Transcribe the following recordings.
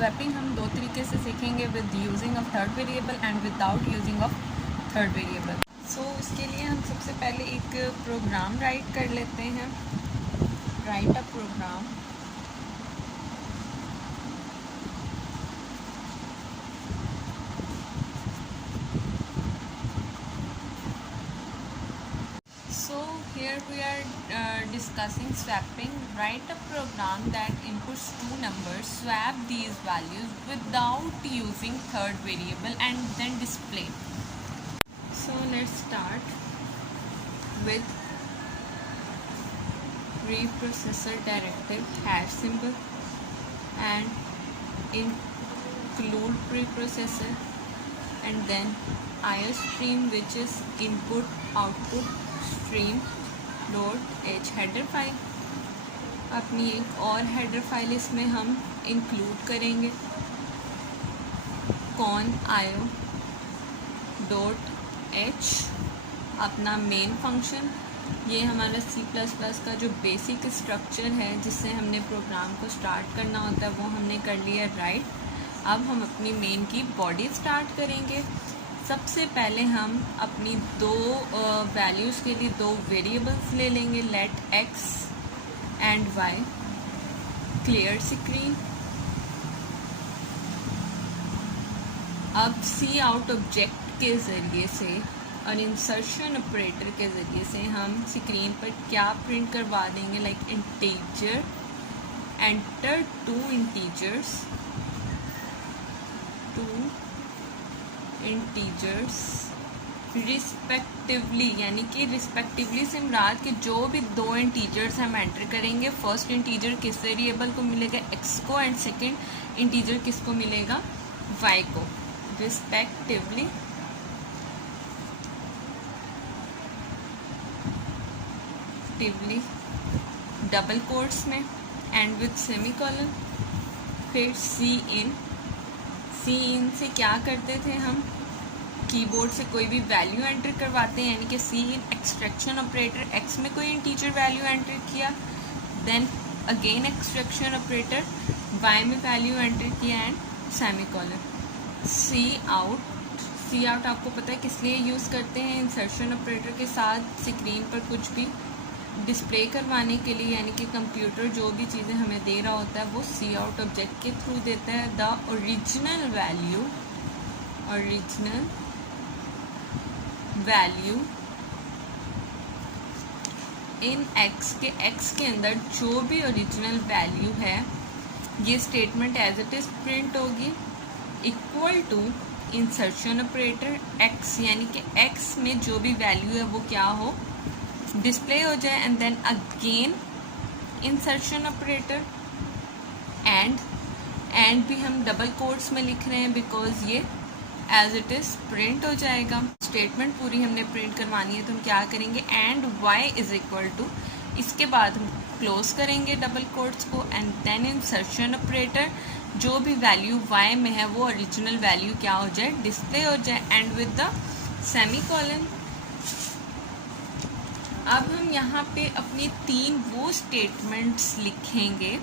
Swapping हम दो तरीके से सीखेंगे, with using of third variable and without using of third variable. So इसके लिए हम सबसे पहले एक प्रोग्राम राइट कर लेते हैं। Write a program. So here we are discussing swapping. Write a program that inputs two numbers, swap these values without using third variable and then display. So let's start with preprocessor directive hash symbol and include preprocessor and then IO stream, which is input output stream dot H header file. अपनी एक और header file इसमें हम include करेंगे, cone आयो dot H, अपना main function. ये हमारा C++ का जो बेसिक स्ट्रक्चर है जिससे हमने प्रोग्राम को स्टार्ट करना होता है वो हमने कर लिया राइट। अब हम अपनी मेन की बॉडी स्टार्ट करेंगे। सबसे पहले हम अपनी दो वैल्यूज़ के लिए दो वेरिएबल्स ले लेंगे, let x and y. Clear screen. अब सी आउट ऑब्जेक्ट के ज़रिए से और इंसर्शन ऑपरेटर के ज़रिए से हम स्क्रीन पर क्या प्रिंट करवा देंगे, like integer, enter two integers respectively, यानी कि रिस्पेक्टिवली से मुराद कि जो भी दो इंटीजर्स हम एंटर करेंगे, फर्स्ट इंटीजर किस वेरिएबल को मिलेगा, एक्स को, एंड सेकंड इंटीजर किसको मिलेगा, वाई को, रिस्पेक्टिवली। डबल कोट्स में एंड विद सेमीकोलन। फिर सी इन से क्या करते थे हम, कीबोर्ड से कोई भी वैल्यू एंटर करवाते हैं, यानी कि cin extraction operator, x में कोई इंटीजर वैल्यू एंटर किया, then again extraction operator, y में वैल्यू एंटर किया एंड सेमीकोलन। सी आउट आपको पता है किस लिए यूज़ करते हैं, इंसर्शन ऑपरेटर के साथ स्क्रीन पर कुछ भी डिस्प्ले करवाने के लिए, यानी कि कंप्यूटर जो भी चीज़ें हमें दे रहा होता है वो सी आउट ऑब्जेक्ट के थ्रू देता है। The original value in X के अंदर जो भी ओरिजिनल वैल्यू है, ये statement as it is print होगी, equal to insertion operator X, यानी कि एक्स में जो भी वैल्यू है वो क्या हो, डिस्प्ले हो जाए, and then again insertion operator and भी हम डबल कोट्स में लिख रहे हैं बिकॉज ये एज इट इज़ प्रिंट हो जाएगा। स्टेटमेंट पूरी हमने प्रिंट करवानी है तो हम क्या करेंगे, and y is equal to, इसके बाद हम क्लोज करेंगे डबल कोट्स को, एंड देन इंसर्शन ऑपरेटर, जो भी वैल्यू वाई में है वो ओरिजिनल वैल्यू क्या हो जाए, डिस्प्ले हो जाए, एंड विद द सेमीकोलन। अब हम यहाँ पे अपनी तीन वो स्टेटमेंट्स लिखेंगे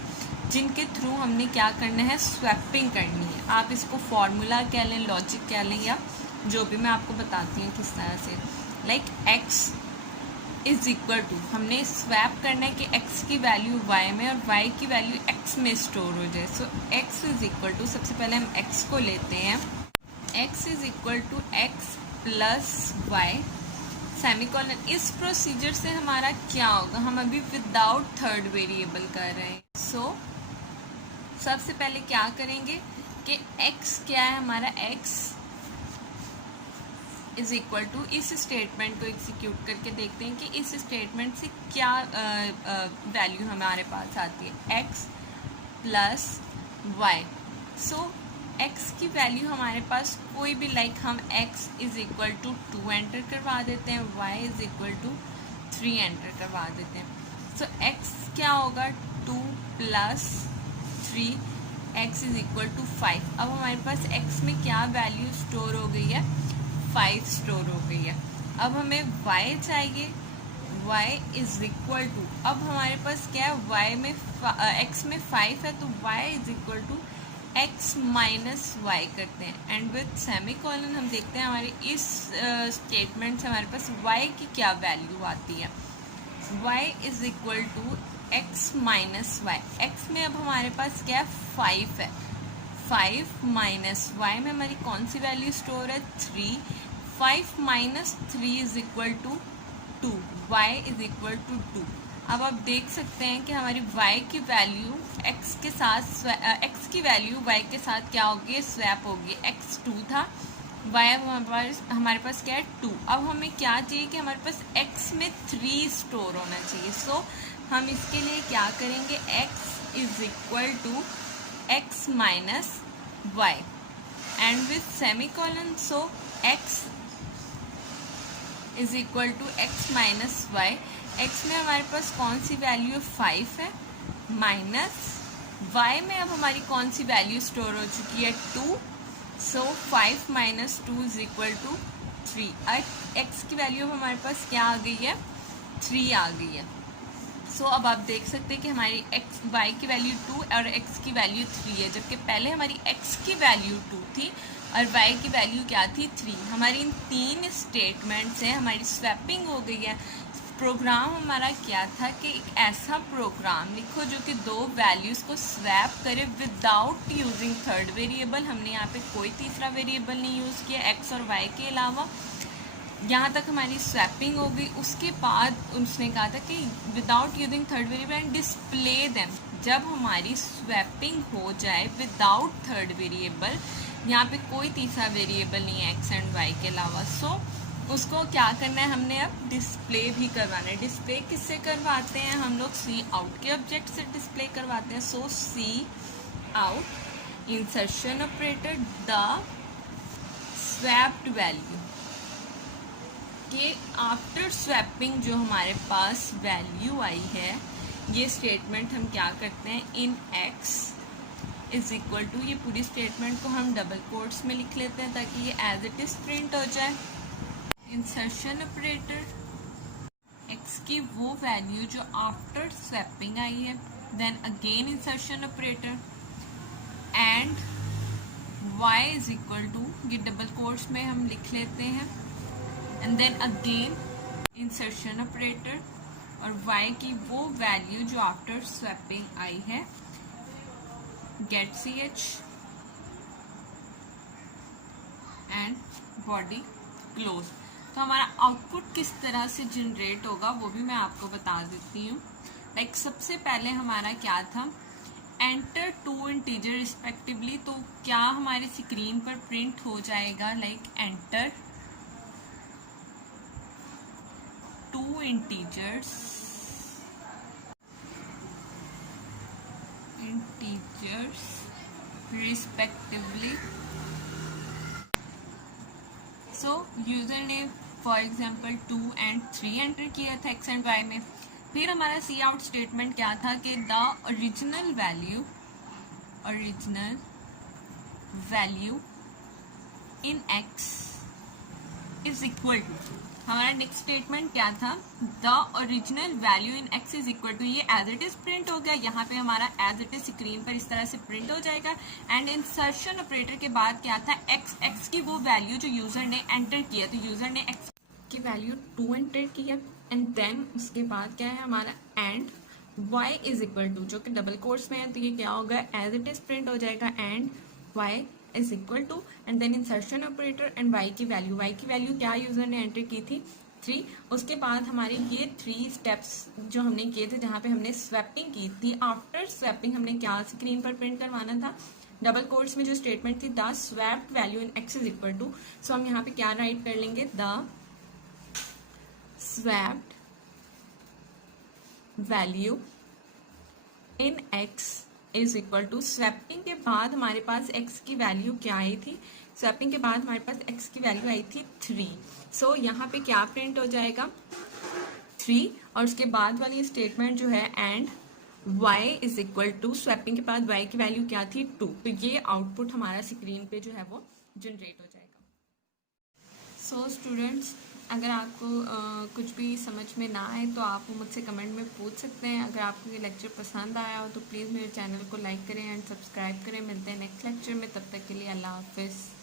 जिनके थ्रू हमने क्या करना है, स्वैपिंग करनी है। आप इसको फॉर्मूला कह लें, लॉजिक कह लें, या जो भी, मैं आपको बताती हूँ किस तरह से। Like x is equal to, हमने स्वैप करना है कि एक्स की वैल्यू वाई में और वाई की वैल्यू एक्स में स्टोर हो जाए। So x is equal to, सबसे पहले हम एक्स को लेते हैं, x is equal to x plus y, semicolon. इस प्रोसीजर से हमारा क्या होगा, हम अभी विदाउट थर्ड वेरिएबल कर रहे हैं। सो सबसे पहले क्या करेंगे कि x क्या है हमारा, x इज इक्वल टू, इस स्टेटमेंट को एग्जीक्यूट करके देखते हैं कि इस स्टेटमेंट से क्या वैल्यू हमारे पास आती है, x plus y. So x की वैल्यू हमारे पास कोई भी, लाइक हम x is equal to 2 enter करवा देते हैं, y is equal to 3 enter करवा देते हैं। सो x क्या होगा, 2 plus 3, x is equal to 5। अब हमारे पास x में क्या वैल्यू स्टोर हो गई है, 5 स्टोर हो गई है। अब हमें y चाहिए, y इज़ इक्वल टू, अब हमारे पास क्या है, y में x में 5 है तो y is equal to x minus y करते हैं एंड विथ सेमी कॉलन हम देखते हैं हमारे इस स्टेटमेंट से हमारे पास y की क्या वैल्यू आती है। y is equal to x minus y. x में अब हमारे पास क्या है 5 है। 5 माइनस वाई में हमारी कौन सी वैल्यू स्टोर है 3। 5 minus 3 is equal to 2। y is equal to 2। अब आप देख सकते हैं कि हमारी y की वैल्यू x के साथ x की वैल्यू y के साथ क्या होगी स्वैप होगी। x 2 था, y हमारे पास क्या है 2। अब हमें क्या चाहिए कि हमारे पास x में 3 स्टोर होना चाहिए। सो हम इसके लिए क्या करेंगे x is equal to x minus y and with semicolon. So x is equal to x minus y. x में हमारे पास कौन सी वैल्यू 5 है माइनस y में अब हमारी कौन सी वैल्यू स्टोर हो चुकी है 2। So 5 minus 2 is equal to 3। x की वैल्यू अब हमारे पास क्या आ गई है 3 आ गई है। सो अब आप देख सकते हैं कि हमारी y की वैल्यू 2 और x की वैल्यू 3 है, जबकि पहले हमारी x की वैल्यू 2 थी और y की वैल्यू क्या थी 3। हमारी इन 3 स्टेटमेंट से हमारी स्वैपिंग हो गई है। प्रोग्राम हमारा क्या था कि एक ऐसा प्रोग्राम लिखो जो कि दो वैल्यूज़ को स्वैप करे विदाउट यूजिंग थर्ड वेरिएबल। हमने यहाँ पे कोई तीसरा वेरिएबल नहीं यूज़ किया x और y के अलावा। यहाँ तक हमारी स्वैपिंग हो गई। उसके बाद उसने कहा था कि without using third variable and display them. जब हमारी स्वैपिंग हो जाए विदाउट थर्ड वेरिएबल, यहाँ पे कोई तीसरा वेरिएबल नहीं है x एंड y के अलावा, सो उसको क्या करना है हमने अब डिस्प्ले भी करवाना है। डिस्प्ले किससे करवाते हैं हम लोग सी आउट के ऑब्जेक्ट से डिस्प्ले करवाते हैं। So C out insertion operator the swapped value के आफ्टर स्वैपिंग जो हमारे पास वैल्यू आई है, ये स्टेटमेंट हम क्या करते हैं इन x इज इक्वल टू, ये पूरी स्टेटमेंट को हम डबल कोट्स में लिख लेते हैं ताकि ये एज इट इज प्रिंट हो जाए। इंसर्शन ऑपरेटर x की वो वैल्यू जो आफ्टर स्वैपिंग आई है, then again insertion operator and y is equal to, ये डबल कोट्स में हम लिख लेते हैं, and then again insertion operator और y की वो वैल्यू जो आफ्टर स्वैपिंग आई है get ch and body close. तो हमारा आउटपुट किस तरह से जनरेट होगा वो भी मैं आपको बता देती हूँ। लाइक सबसे पहले हमारा क्या था एंटर 2 इंटीजर रिस्पेक्टिवली, तो क्या हमारे स्क्रीन पर प्रिंट हो जाएगा लाइक एंटर 2 इंटीजर्स रिस्पेक्टिवली। सो यूजर ने फॉर एग्जाम्पल 2 एंड 3 एंटर किया था x एंड y में। फिर हमारा सी आउट स्टेटमेंट क्या था कि the original value in x is equal to, हमारा नेक्स्ट स्टेटमेंट क्या था the original value in x is equal to, ये एज इट इज प्रिंट हो गया। यहाँ पे हमारा एज इट इज स्क्रीन पर इस तरह से प्रिंट हो जाएगा। एंड इंसर्शन ऑपरेटर के बाद क्या था x की वो वैल्यू जो यूजर ने एंटर किया, तो यूजर ने x की वैल्यू 2 एंटर किया एंड देन उसके बाद क्या है हमारा and y is equal to, जो कि डबल कोट्स में है, तो ये क्या होगा एज इट इज प्रिंट हो जाएगा and y is equal to and then insertion operator and y की वैल्यू क्या यूजर ने एंटर की थी 3। उसके बाद हमारे ये 3 स्टेप्स जो हमने किए थे जहाँ पे हमने स्वैपिंग की थी, आफ्टर स्वैपिंग हमने क्या स्क्रीन पर प्रिंट करवाना था डबल कोट्स में जो स्टेटमेंट थी the swapped value in x is equal to. So हम यहाँ पे क्या राइट कर लेंगे the swapped value in x is equal to, swapping के बाद हमारे पास x की वैल्यू क्या आई थी, स्वैपिंग के बाद हमारे पास x की वैल्यू आई थी 3। सो यहाँ पे क्या प्रिंट हो जाएगा 3 और उसके बाद वाली स्टेटमेंट जो है and y is equal to, swapping के बाद y की वैल्यू क्या थी 2, तो ये आउटपुट हमारा स्क्रीन पे जो है वो जनरेट हो जाएगा। सो स्टूडेंट्स अगर आपको कुछ भी समझ में ना आए तो आप मुझसे कमेंट में पूछ सकते हैं। अगर आपको ये लेक्चर पसंद आया हो तो प्लीज़ मेरे चैनल को लाइक करें एंड सब्सक्राइब करें। मिलते हैं नेक्स्ट लेक्चर में, तब तक के लिए अल्लाह हाफिज़।